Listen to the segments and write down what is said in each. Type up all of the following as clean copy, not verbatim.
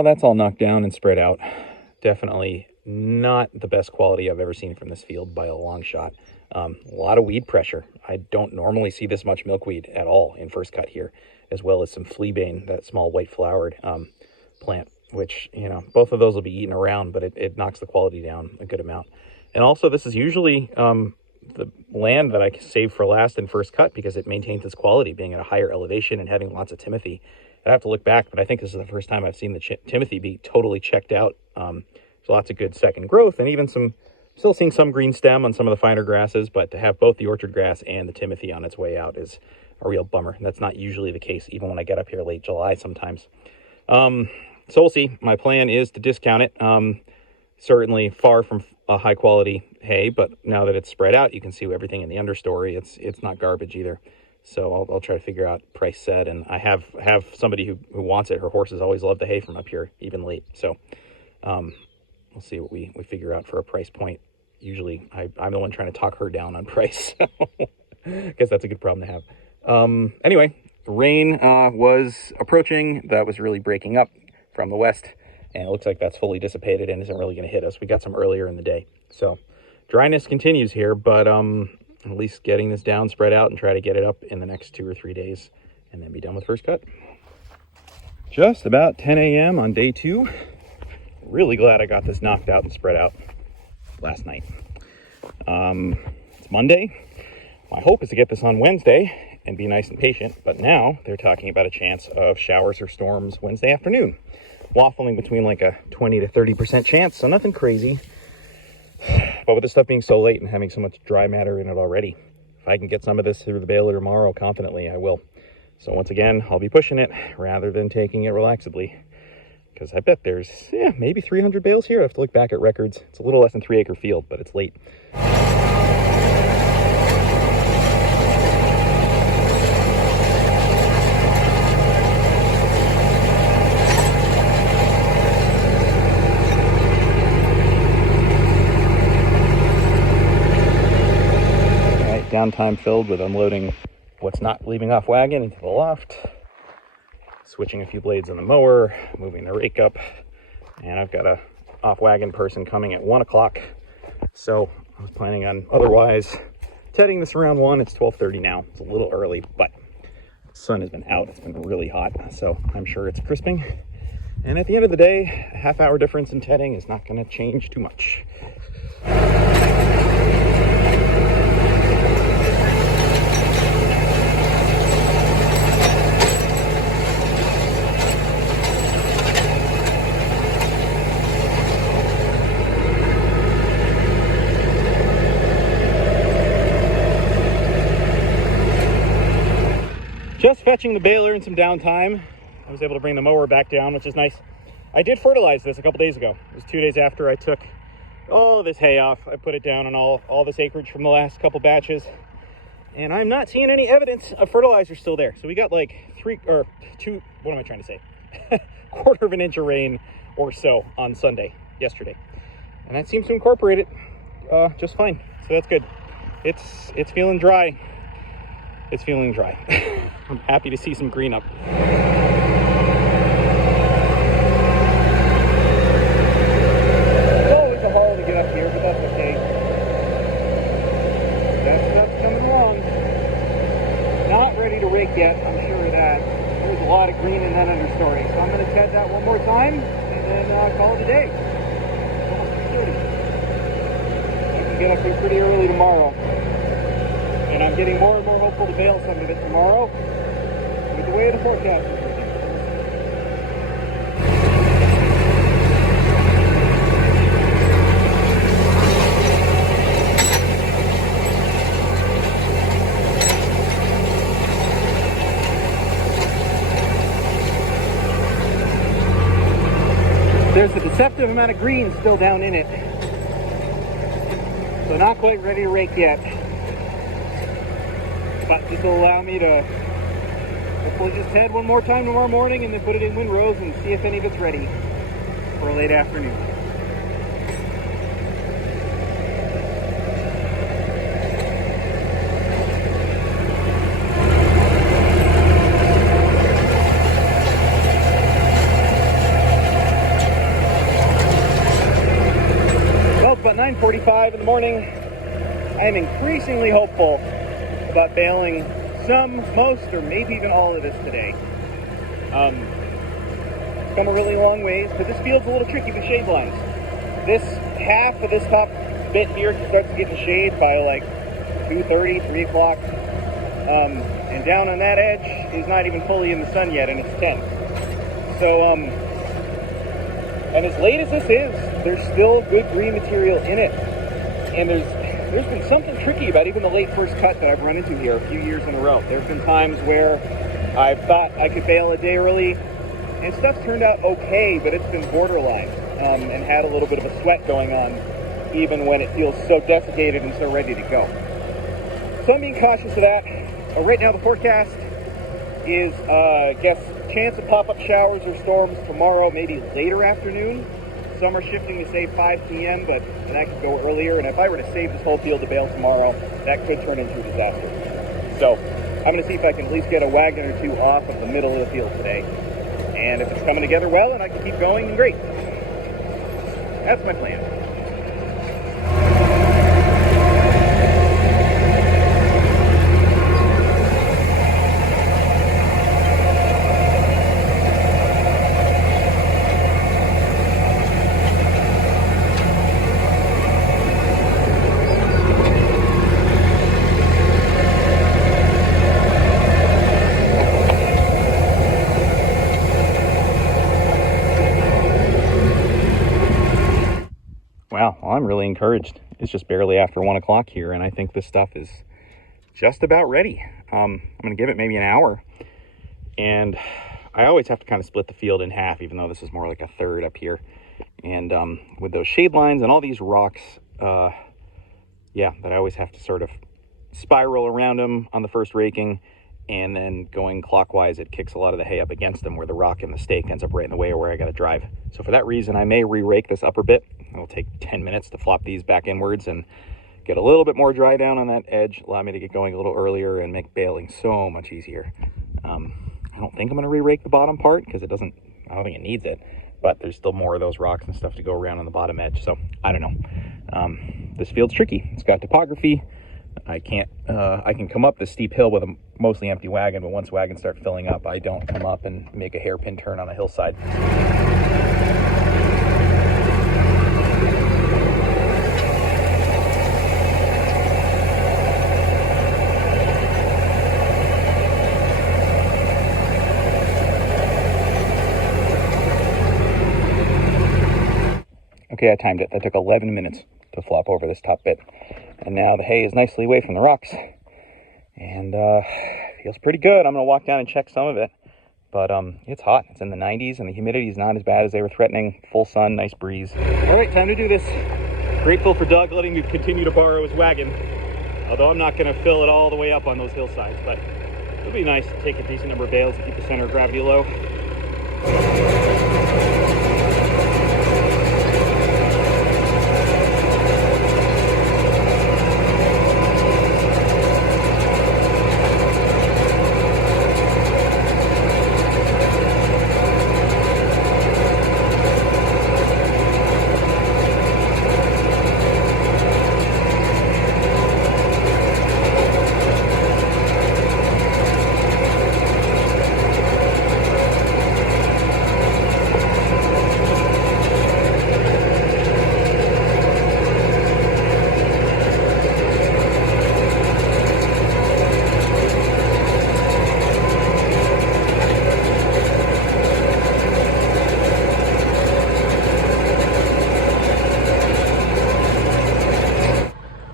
Well, that's all knocked down and spread out. Definitely not the best quality I've ever seen from this field by a long shot. A lot of weed pressure. I don't normally see this much milkweed at all in first cut here, as well as some fleabane, that small white flowered plant, which, you know, both of those will be eaten around, but it knocks the quality down a good amount. And also, this is usually the land that I save for last in first cut because it maintains its quality, being at a higher elevation and having lots of timothy. I have to look back, but I think this is the first time I've seen the timothy be totally checked out. There's lots of good second growth, and even still seeing some green stem on some of the finer grasses, but to have both the orchard grass and the timothy on its way out is a real bummer. And that's not usually the case, even when I get up here late July sometimes. So we'll see. My plan is to discount it. Certainly far from a high quality hay, but now that it's spread out, you can see everything in the understory. It's not garbage either. So I'll try to figure out price set, and I have somebody who wants it. Her horses always love the hay from up here, even late. So we'll see what we figure out for a price point. Usually I'm the one trying to talk her down on price. So I guess that's a good problem to have. Anyway, rain was approaching. That was really breaking up from the west, and it looks like that's fully dissipated and isn't really going to hit us. We got some earlier in the day. So dryness continues here, but at least getting this down, spread out, and try to get it up in the next 2 or 3 days and then be done with first cut. Just about 10 a.m. on day 2. Really glad I got this knocked out and spread out last night. It's Monday. My hope is to get this on Wednesday and be nice and patient, but now they're talking about a chance of showers or storms Wednesday afternoon, waffling between like a 20 to 30% chance, so nothing crazy. But with this stuff being so late and having so much dry matter in it already, if I can get some of this through the baler tomorrow, confidently I will. So once again, I'll be pushing it rather than taking it relaxedly, because I bet there's maybe 300 bales here. I have to look back at records. It's a little less than 3 acre field, but it's late. Downtime filled with unloading what's not leaving off wagon into the loft, switching a few blades on the mower, moving the rake up, and I've got a off wagon person coming at 1 o'clock. So I was planning on otherwise tedding this around 1. It's 12:30 now. It's a little early, but the sun has been out. It's been really hot, so I'm sure it's crisping. And at the end of the day, a half-hour difference in tedding is not going to change too much. Just fetching the baler and some downtime. I was able to bring the mower back down, which is nice. I did fertilize this a couple days ago. It was 2 days after I took all of this hay off. I put it down on all this acreage from the last couple batches, and I'm not seeing any evidence of fertilizer still there. So we got like 3 or 2, what am I trying to say? Quarter of an inch of rain or so on Sunday, yesterday. And that seems to incorporate it just fine. So that's good. It's feeling dry. It's feeling dry. I'm happy to see some green up. It's always a haul to get up here, but that's okay. That stuff's coming along. Not ready to rake yet, I'm sure of that. There's a lot of green in that understory, so I'm going to ted that one more time and then call it a day. It's almost 6:30. I can get up here pretty early tomorrow. And I'm getting more and more hopeful to bale some of it tomorrow with the way the forecast is looking. There's a deceptive amount of green still down in it. So not quite ready to rake yet. But this will allow me to hopefully just head one more time tomorrow morning and then put it in windrows and see if any of it's ready for a late afternoon. 7:45 in the morning. I am increasingly hopeful about baling some, most, or maybe even all of this today. It's come a really long ways, but this field's a little tricky with shade lines. This half of this top bit here starts to get in shade by like 2:30, 3 o'clock. And down on that edge is not even fully in the sun yet, and it's 10. So, and as late as this is, there's still good green material in it. And there's been something tricky about even the late first cut that I've run into here a few years in a row. There's been times where I've thought I could bale a day early, and stuff turned out okay, but it's been borderline, and had a little bit of a sweat going on, even when it feels so desiccated and so ready to go. So I'm being cautious of that. Right now the forecast is, I guess, chance of pop-up showers or storms tomorrow, maybe later afternoon. Some are shifting to say 5 p.m., but that could go earlier. And if I were to save this whole field to bale tomorrow, that could turn into a disaster. So I'm going to see if I can at least get a wagon or two off of the middle of the field today. And if it's coming together well and I can keep going, then great. That's my plan. Wow, well, I'm really encouraged. It's just barely after 1 o'clock here, and I think this stuff is just about ready. I'm going to give it maybe an hour, and I always have to kind of split the field in half, even though this is more like a third up here. And with those shade lines and all these rocks, yeah, that I always have to sort of spiral around them on the first raking, and then going clockwise, it kicks a lot of the hay up against them where the rock and the stake ends up right in the way of where I got to drive. So for that reason, I may re-rake this upper bit. It'll take 10 minutes to flop these back inwards and get a little bit more dry down on that edge, allow me to get going a little earlier and make baling so much easier. I don't think I'm going to re-rake the bottom part because I don't think it needs it, but there's still more of those rocks and stuff to go around on the bottom edge. So I don't know. This field's tricky. It's got topography. I can come up this steep hill with a mostly empty wagon, but once wagons start filling up, I don't come up and make a hairpin turn on a hillside. Okay, I timed it. That took 11 minutes to flop over this top bit. And now the hay is nicely away from the rocks. And feels pretty good. I'm going to walk down and check some of it. But it's hot. It's in the 90s, and the humidity is not as bad as they were threatening. Full sun, nice breeze. All right, time to do this. Grateful for Doug letting me continue to borrow his wagon. Although I'm not going to fill it all the way up on those hillsides. But it'll be nice to take a decent number of bales to keep the center of gravity low.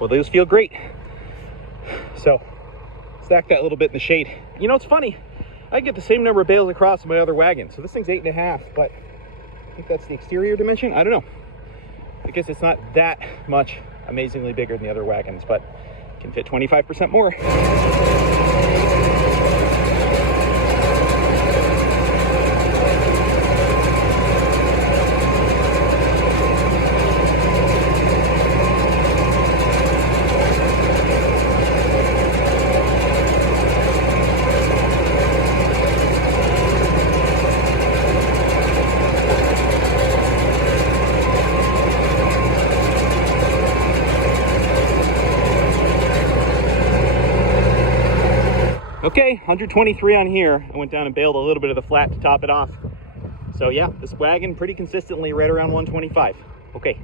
Well, those feel great. So, stack that little bit in the shade. You know, it's funny. I get the same number of bales across in my other wagon. So this thing's 8.5, but I think that's the exterior dimension. I don't know. I guess it's not that much amazingly bigger than the other wagons, but can fit 25% more. Okay, 123 on here. I went down and baled a little bit of the flat to top it off. So yeah, this wagon pretty consistently right around 125. Okay.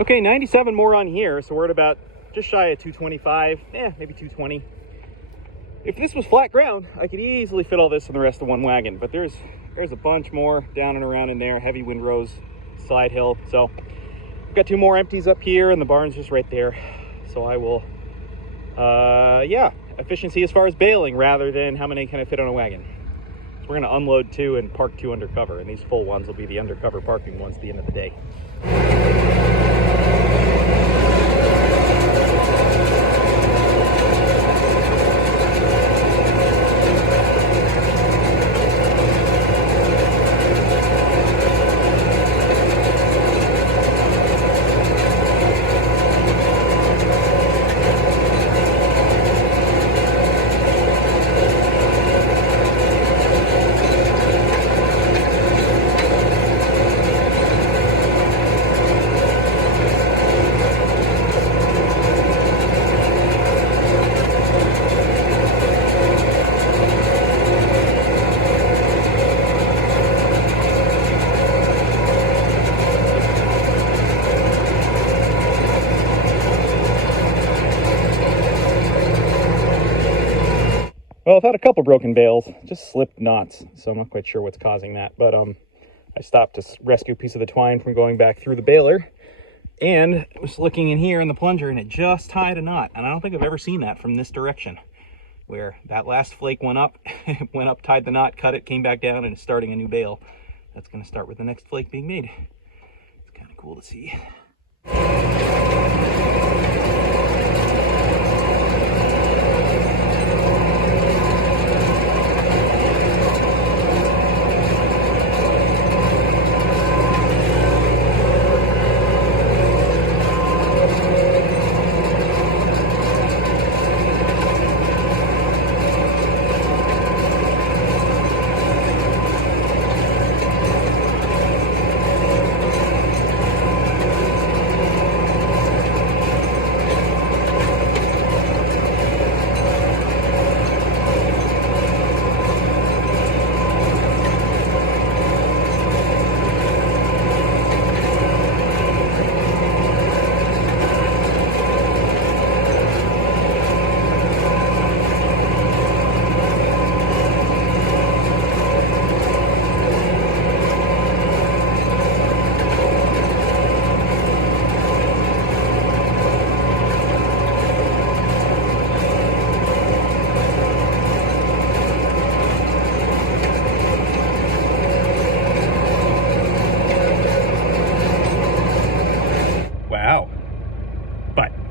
Okay, 97 more on here, so we're at about just shy of 225, maybe 220. If this was flat ground, I could easily fit all this in the rest of one wagon, but there's a bunch more down and around in there, heavy windrows, slide hill. So we've got 2 more empties up here, and the barn's just right there. So I will, yeah, efficiency as far as baling rather than how many can I fit on a wagon. So we're gonna unload 2 and park 2 undercover, and these full ones will be the undercover parking ones at the end of the day. Well, I've had a couple broken bales, just slipped knots, so I'm not quite sure what's causing that. But I stopped to rescue a piece of the twine from going back through the baler, and I was looking in here in the plunger, and it just tied a knot. And I don't think I've ever seen that from this direction, where that last flake went up, tied the knot, cut it, came back down, and it's starting a new bale. That's going to start with the next flake being made. It's kind of cool to see.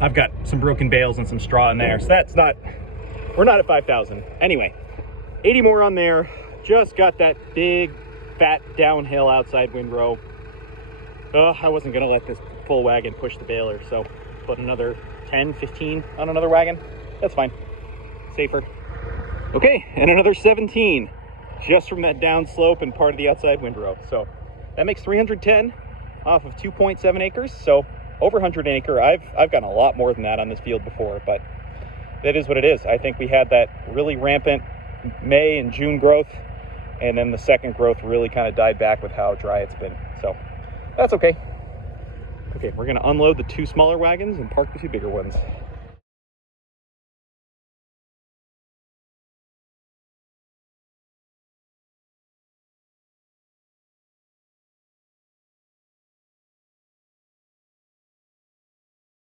I've got some broken bales and some straw in there, so that's not, we're not at 5,000. Anyway, 80 more on there. Just got that big fat downhill outside Windrow. I wasn't gonna let this full wagon push the baler, so put another 10, 15 on another wagon. That's fine. Safer. Okay, and another 17 just from that down slope and part of the outside windrow. So that makes 310 off of 2.7 acres. So over 100 an acre. I've gotten a lot more than that on this field before, but that is what it is. I think we had that really rampant May and June growth, and then the second growth really kind of died back with how dry it's been. So that's okay. Okay, we're gonna unload the two smaller wagons and park the two bigger ones.